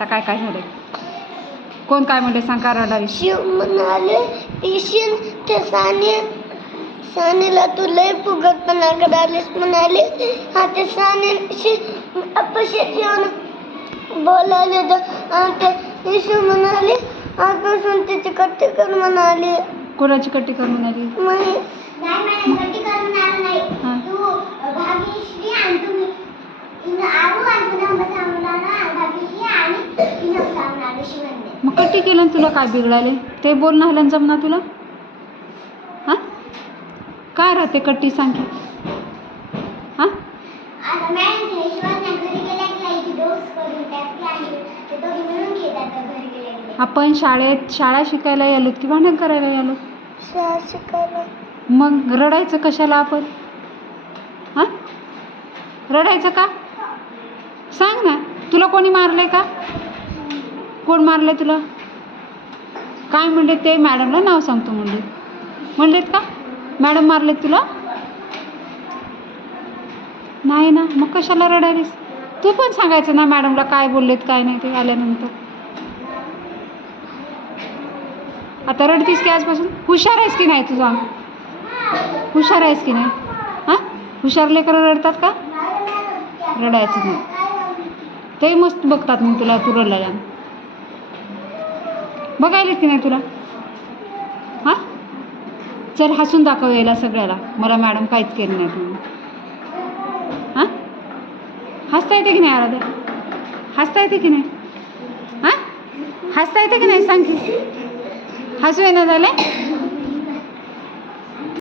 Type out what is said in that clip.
काय काय झालं? कोण काय म्हणते सांग? का रडाली? शिव म्हणाले ईशीन ते सानीला तू लय फुगतपणा करालीस म्हणाले. हा ते सानीशी अपशेट येऊन बोलायले तर ते ईशू म्हणाले आजपासून तिची कट्टी कर म्हणाली. कोणाची कट्टी कर म्हणाली? नाही मॅडम कट्टी कर म्हणाली नाही. तू भाग्यश्री आणि तुम्ही मग कट्टी केलं तुला काय बिघडाले? ते बोल ना हलन जमना तुला. हा काय राहते कट्टी सांग की? हा आपण शाळा शिकायला आलो की भांडण करायला आलो? शाळा शिकायला. मग रडायचं कशाला आपण? हा रडायचं का? सांग ना. तुला कोणी मारले का? कोण मारले तुला? काय म्हणले ते? मॅडमला नाव सांगतो म्हणलेत का? मॅडम मारलेत तुला? नाही ना. मग कशाला रडालीस? तू पण सांगायचं ना मॅडमला काय बोललेत काय नाही ते आल्यानंतर. आता रडतीस की आजपासून? हुशार आहेस की नाही तू सांग? हुशार आहेस की नाही? हां हुशार लेकरं रडतात का? रडायचं नाही. ते मस्त बघतात मग तुला तू रडलेला. बघायलेत की नाही तुला? हां चल हसून दाखव यायला सगळ्याला. मला मॅडम काहीच केलं नाही तुम्ही. हां हसता येते की नाही? आराध्या हसता येते की नाही? हां हसता येते की नाही सांग की? हसू येणं झालं?